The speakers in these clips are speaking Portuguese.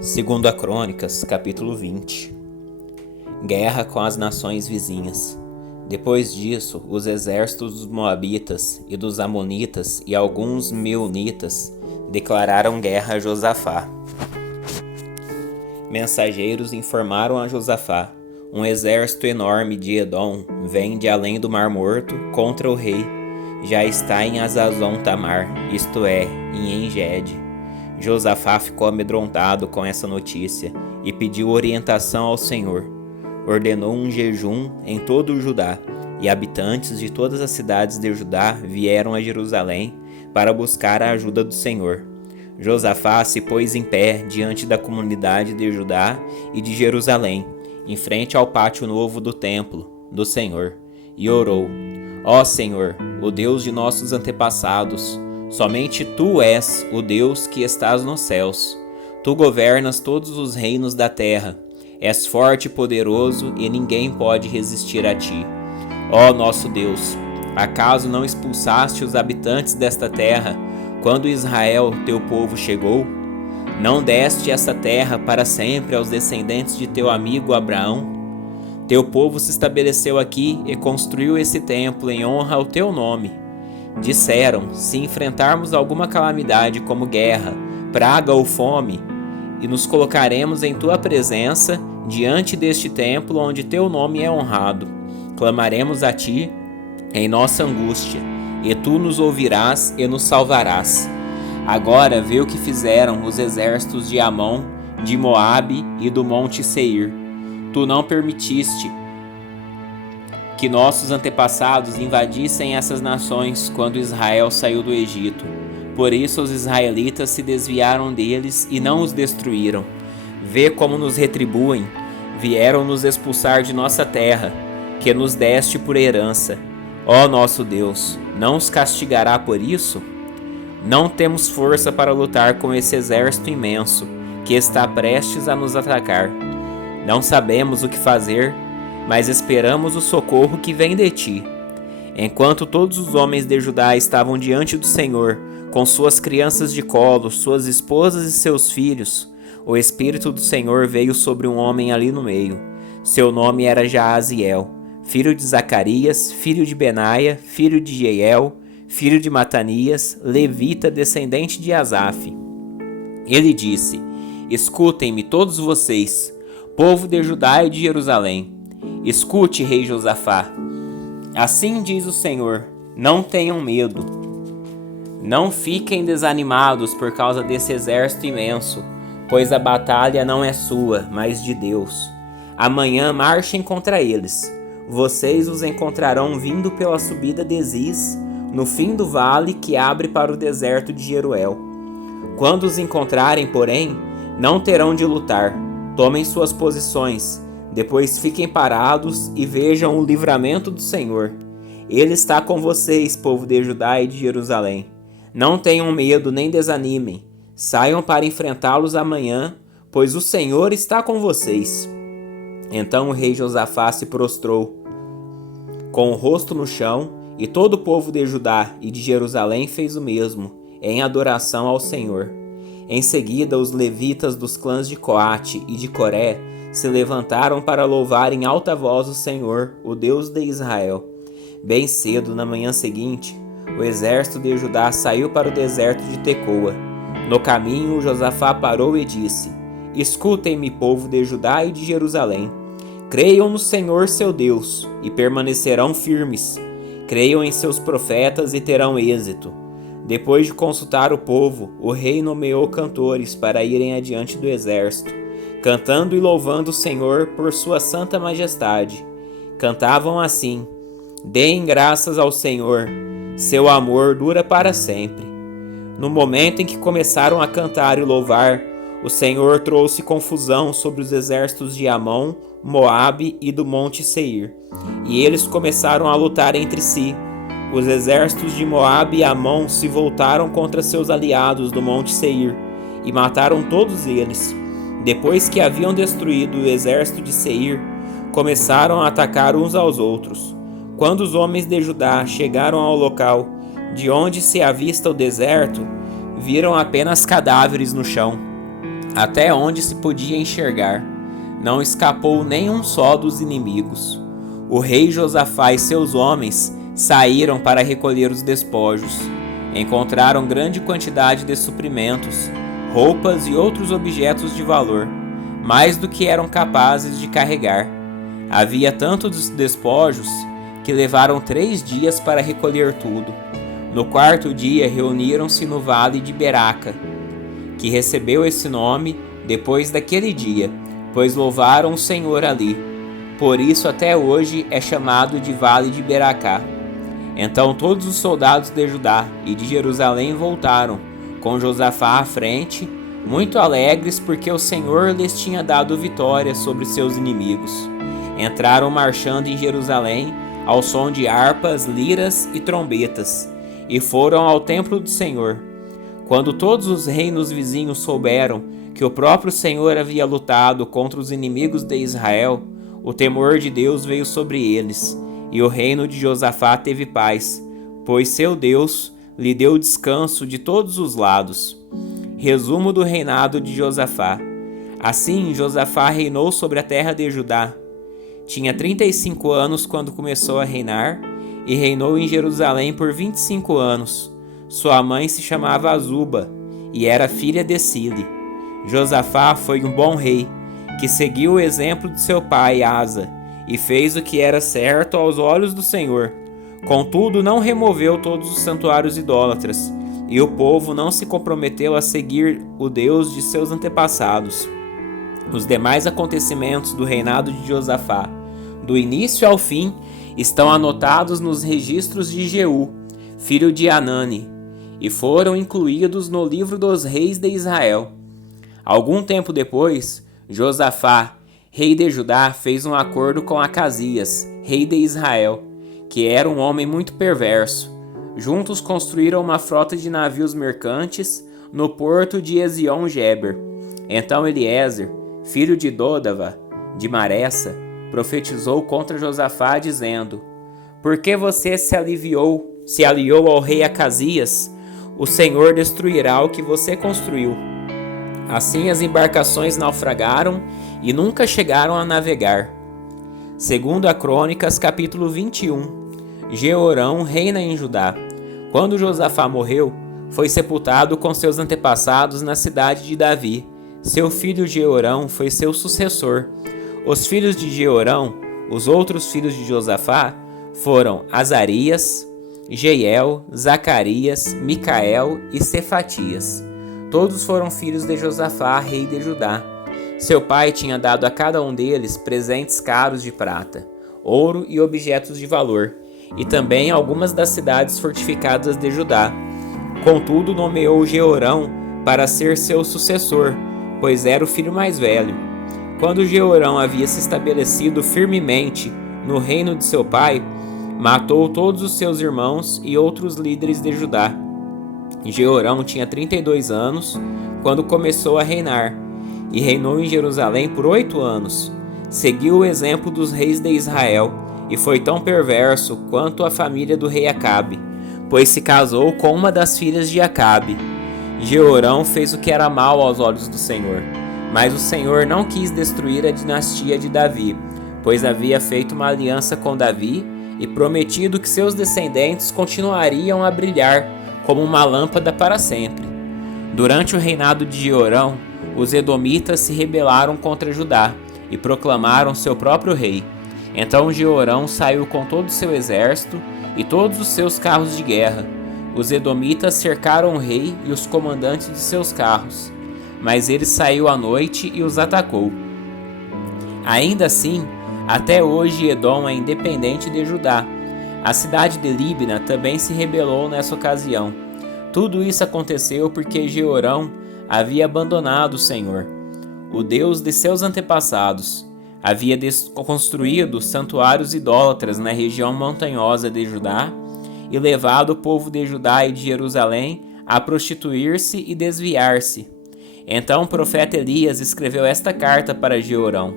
Segundo a Crônicas, capítulo 20. Guerra com as nações vizinhas. Depois disso, os exércitos dos Moabitas e dos Amonitas e alguns Meunitas declararam guerra a Josafá. Mensageiros informaram a Josafá: um exército enorme de Edom vem de além do Mar Morto contra o rei. Já está em Hazazon Tamar, isto é, em En-Gede. Josafá ficou amedrontado com essa notícia e pediu orientação ao Senhor. Ordenou um jejum em todo o Judá, e habitantes de todas as cidades de Judá vieram a Jerusalém para buscar a ajuda do Senhor. Josafá se pôs em pé diante da comunidade de Judá e de Jerusalém, em frente ao pátio novo do templo do Senhor, e orou: Ó Senhor, o Deus de nossos antepassados, somente Tu és o Deus que estás nos céus. Tu governas todos os reinos da terra. És forte e poderoso e ninguém pode resistir a Ti. Ó nosso Deus, acaso não expulsaste os habitantes desta terra quando Israel, Teu povo, chegou? Não deste essa terra para sempre aos descendentes de Teu amigo Abraão? Teu povo se estabeleceu aqui e construiu esse templo em honra ao Teu nome. Disseram: se enfrentarmos alguma calamidade como guerra, praga ou fome, e nos colocaremos em Tua presença, diante deste templo onde Teu nome é honrado, clamaremos a Ti em nossa angústia, e Tu nos ouvirás e nos salvarás. Agora vê o que fizeram os exércitos de Amon, de Moabe e do monte Seir. Tu não permitiste que nossos antepassados invadissem essas nações quando Israel saiu do Egito. Por isso os israelitas se desviaram deles e não os destruíram. Vê como nos retribuem. Vieram nos expulsar de nossa terra, que nos deste por herança. Ó nosso Deus, não os castigará por isso? Não temos força para lutar com esse exército imenso, que está prestes a nos atacar. Não sabemos o que fazer, mas esperamos o socorro que vem de Ti. Enquanto todos os homens de Judá estavam diante do Senhor, com suas crianças de colo, suas esposas e seus filhos, o Espírito do Senhor veio sobre um homem ali no meio. Seu nome era Jaaziel, filho de Zacarias, filho de Benaia, filho de Jeiel, filho de Matanias, levita, descendente de Asaf. Ele disse: escutem-me todos vocês, povo de Judá e de Jerusalém. Escute, rei Josafá. Assim diz o Senhor: não tenham medo. Não fiquem desanimados por causa desse exército imenso, pois a batalha não é sua, mas de Deus. Amanhã marchem contra eles. Vocês os encontrarão vindo pela subida de Ziz, no fim do vale que abre para o deserto de Jeruel. Quando os encontrarem, porém, não terão de lutar. Tomem suas posições. Depois fiquem parados e vejam o livramento do Senhor. Ele está com vocês, povo de Judá e de Jerusalém. Não tenham medo nem desanimem. Saiam para enfrentá-los amanhã, pois o Senhor está com vocês. Então o rei Josafá se prostrou, com o rosto no chão, e todo o povo de Judá e de Jerusalém fez o mesmo, em adoração ao Senhor. Em seguida, os levitas dos clãs de Coate e de Coré se levantaram para louvar em alta voz o Senhor, o Deus de Israel. Bem cedo, na manhã seguinte, o exército de Judá saiu para o deserto de Tecoa. No caminho, Josafá parou e disse: escutem-me, povo de Judá e de Jerusalém. Creiam no Senhor seu Deus e permanecerão firmes. Creiam em seus profetas e terão êxito. Depois de consultar o povo, o rei nomeou cantores para irem adiante do exército, cantando e louvando o Senhor por sua santa majestade. Cantavam assim: deem graças ao Senhor, seu amor dura para sempre. No momento em que começaram a cantar e louvar, o Senhor trouxe confusão sobre os exércitos de Amon, Moabe e do monte Seir, e eles começaram a lutar entre si. Os exércitos de Moabe e Amon se voltaram contra seus aliados do monte Seir e mataram todos eles. Depois que haviam destruído o exército de Seir, começaram a atacar uns aos outros. Quando os homens de Judá chegaram ao local de onde se avista o deserto, viram apenas cadáveres no chão. até onde se podia enxergar. Não escapou nenhum só dos inimigos. O rei Josafá e seus homens saíram para recolher os despojos. Encontraram grande quantidade de suprimentos, roupas e outros objetos de valor, mais do que eram capazes de carregar. Havia tantos despojos que levaram 3 dias para recolher tudo. No 4º dia reuniram-se no vale de Beraca, que recebeu esse nome depois daquele dia, pois louvaram o Senhor ali. Por isso até hoje é chamado de Vale de Beracá. Então todos os soldados de Judá e de Jerusalém voltaram, com Josafá à frente, muito alegres porque o Senhor lhes tinha dado vitória sobre seus inimigos. Entraram marchando em Jerusalém ao som de harpas, liras e trombetas, e foram ao templo do Senhor. Quando todos os reinos vizinhos souberam que o próprio Senhor havia lutado contra os inimigos de Israel, o temor de Deus veio sobre eles, e o reino de Josafá teve paz, pois seu Deus lhe deu descanso de todos os lados. Resumo do reinado de Josafá. Assim, Josafá reinou sobre a terra de Judá. Tinha 35 anos quando começou a reinar, e reinou em Jerusalém por 25 anos. Sua mãe se chamava Azuba, e era filha de Sile. Josafá foi um bom rei, que seguiu o exemplo de seu pai Asa, e fez o que era certo aos olhos do Senhor. Contudo, não removeu todos os santuários idólatras, e o povo não se comprometeu a seguir o Deus de seus antepassados. Os demais acontecimentos do reinado de Josafá, do início ao fim, estão anotados nos registros de Jeú, filho de Anani, e foram incluídos no livro dos reis de Israel. Algum tempo depois, Josafá, rei de Judá, fez um acordo com Acasias, rei de Israel, que era um homem muito perverso. Juntos construíram uma frota de navios mercantes no porto de Ezion-Geber. Então Eliezer, filho de Dodava, de Maressa, profetizou contra Josafá, dizendo: Por que você se aliou ao rei Acasias? O Senhor destruirá o que você construiu. Assim as embarcações naufragaram e nunca chegaram a navegar. Segundo a Crônicas, capítulo 21. Jeorão reina em Judá. Quando Josafá morreu, foi sepultado com seus antepassados na cidade de Davi. Seu filho Jeorão foi seu sucessor. Os filhos de Jeorão, os outros filhos de Josafá, foram Azarias, Jeiel, Zacarias, Micael e Cefatias. Todos foram filhos de Josafá, rei de Judá. Seu pai tinha dado a cada um deles presentes caros de prata, ouro e objetos de valor, e também algumas das cidades fortificadas de Judá. Contudo, nomeou Jeorão para ser seu sucessor, pois era o filho mais velho. Quando Jeorão havia se estabelecido firmemente no reino de seu pai, matou todos os seus irmãos e outros líderes de Judá. Jeorão tinha 32 anos quando começou a reinar, e reinou em Jerusalém por 8 anos. Seguiu o exemplo dos reis de Israel, e foi tão perverso quanto a família do rei Acabe, pois se casou com uma das filhas de Acabe. Jeorão fez o que era mal aos olhos do Senhor, mas o Senhor não quis destruir a dinastia de Davi, pois havia feito uma aliança com Davi e prometido que seus descendentes continuariam a brilhar como uma lâmpada para sempre. Durante o reinado de Jeorão, os edomitas se rebelaram contra Judá e proclamaram seu próprio rei. Então Jeorão saiu com todo o seu exército e todos os seus carros de guerra. Os edomitas cercaram o rei e os comandantes de seus carros, mas ele saiu à noite e os atacou. Ainda assim, até hoje Edom é independente de Judá. A cidade de Líbina também se rebelou nessa ocasião. Tudo isso aconteceu porque Jeorão havia abandonado o Senhor, o Deus de seus antepassados. Havia construído santuários idólatras na região montanhosa de Judá e levado o povo de Judá e de Jerusalém a prostituir-se e desviar-se. Então o profeta Elias escreveu esta carta para Jeorão: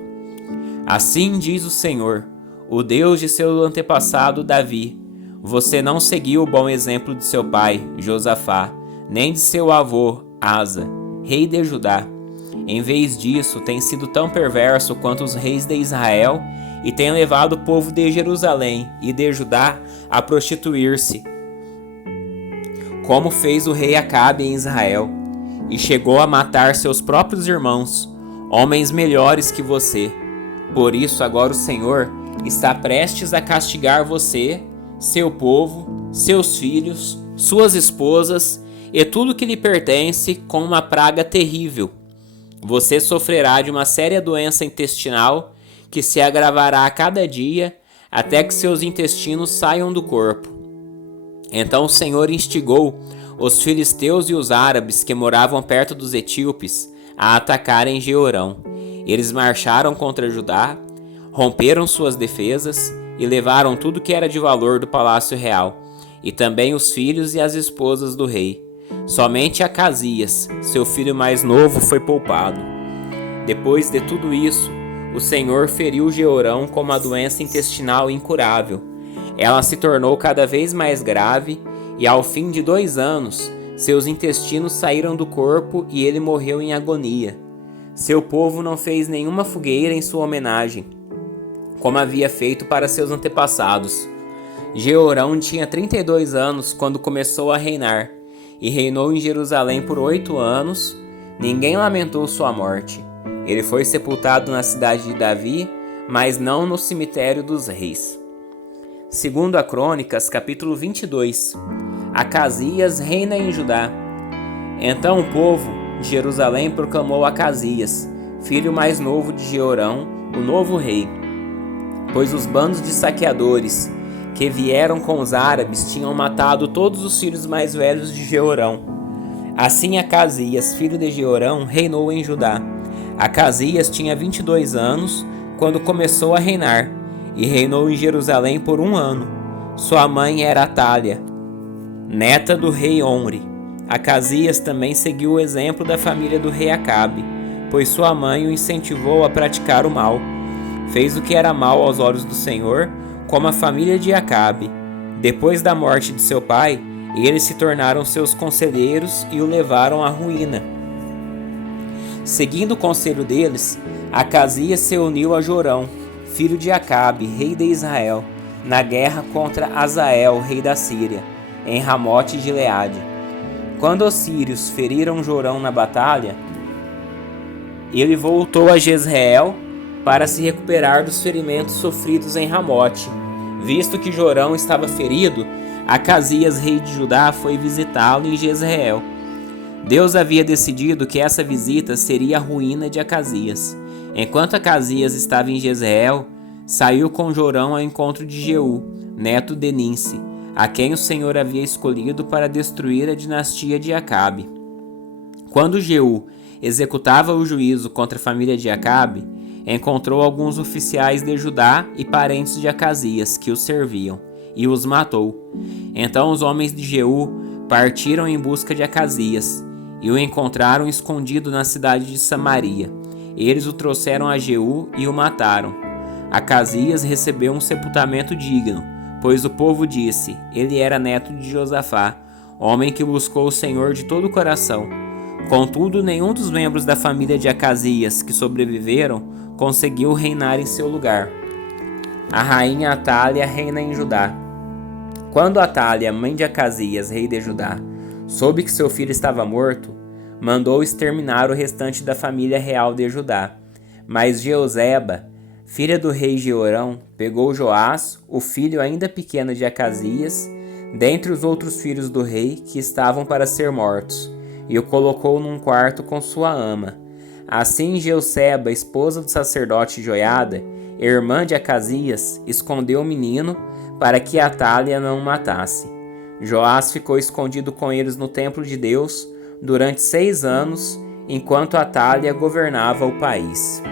Assim diz o Senhor, o Deus de seu antepassado Davi: Você não seguiu o bom exemplo de seu pai, Josafá, nem de seu avô, Asa, rei de Judá. Em vez disso, tem sido tão perverso quanto os reis de Israel e tem levado o povo de Jerusalém e de Judá a prostituir-se, como fez o rei Acabe em Israel, e chegou a matar seus próprios irmãos, homens melhores que você. Por isso agora o Senhor está prestes a castigar você, seu povo, seus filhos, suas esposas e tudo que lhe pertence com uma praga terrível. Você sofrerá de uma séria doença intestinal que se agravará a cada dia até que seus intestinos saiam do corpo. Então o Senhor instigou os filisteus e os árabes que moravam perto dos etíopes a atacarem Jeorão. Eles marcharam contra Judá, romperam suas defesas e levaram tudo que era de valor do palácio real, e também os filhos e as esposas do rei. Somente Acasias, seu filho mais novo, foi poupado. Depois de tudo isso, o Senhor feriu Jeorão com uma doença intestinal incurável. Ela se tornou cada vez mais grave e, ao fim de 2 anos, seus intestinos saíram do corpo e ele morreu em agonia. Seu povo não fez nenhuma fogueira em sua homenagem, como havia feito para seus antepassados. Jeorão tinha 32 anos quando começou a reinar, e reinou em Jerusalém por 8 anos. Ninguém lamentou sua morte. Ele foi sepultado na cidade de Davi, mas não no cemitério dos reis. Segundo a Crônicas, capítulo 22. Acasias reina em Judá. Então o povo de Jerusalém proclamou Acasias, filho mais novo de Jeorão, o novo rei, pois os bandos de saqueadores que vieram com os árabes tinham matado todos os filhos mais velhos de Jeorão. Assim Acasias, filho de Jeorão, reinou em Judá. Acasias tinha 22 anos quando começou a reinar, e reinou em Jerusalém por 1 ano. Sua mãe era Atália, neta do rei Omri. Acasias também seguiu o exemplo da família do rei Acabe, pois sua mãe o incentivou a praticar o mal. Fez o que era mal aos olhos do Senhor, como a família de Acabe. Depois da morte de seu pai, eles se tornaram seus conselheiros e o levaram à ruína. Seguindo o conselho deles, Acasias se uniu a Jorão, filho de Acabe, rei de Israel, na guerra contra Azael, rei da Síria, em Ramote de Gileade. Quando os sírios feriram Jorão na batalha, ele voltou a Jezreel para se recuperar dos ferimentos sofridos em Ramote. Visto que Jorão estava ferido, Acasias, rei de Judá, foi visitá-lo em Jezreel. Deus havia decidido que essa visita seria a ruína de Acasias. Enquanto Acasias estava em Jezreel, saiu com Jorão ao encontro de Jeú, neto de Ninsi, a quem o Senhor havia escolhido para destruir a dinastia de Acabe. Quando Jeú executava o juízo contra a família de Acabe, encontrou alguns oficiais de Judá e parentes de Acasias que o serviam, e os matou. Então os homens de Jeú partiram em busca de Acasias, e o encontraram escondido na cidade de Samaria. Eles o trouxeram a Jeú e o mataram. Acasias recebeu um sepultamento digno, pois o povo disse: ele era neto de Josafá, homem que buscou o Senhor de todo o coração. Contudo, nenhum dos membros da família de Acasias que sobreviveram conseguiu reinar em seu lugar. A rainha Atália reina em Judá. Quando Atália, mãe de Acasias, rei de Judá, soube que seu filho estava morto, mandou exterminar o restante da família real de Judá. Mas Jeoseba, filha do rei Jeorão, pegou Joás, o filho ainda pequeno de Acasias, dentre os outros filhos do rei que estavam para ser mortos, e o colocou num quarto com sua ama. Assim Jeoseba, esposa do sacerdote Joiada, irmã de Acasias, escondeu o menino para que Atália não o matasse. Joás ficou escondido com eles no templo de Deus durante 6 anos, enquanto Atália governava o país.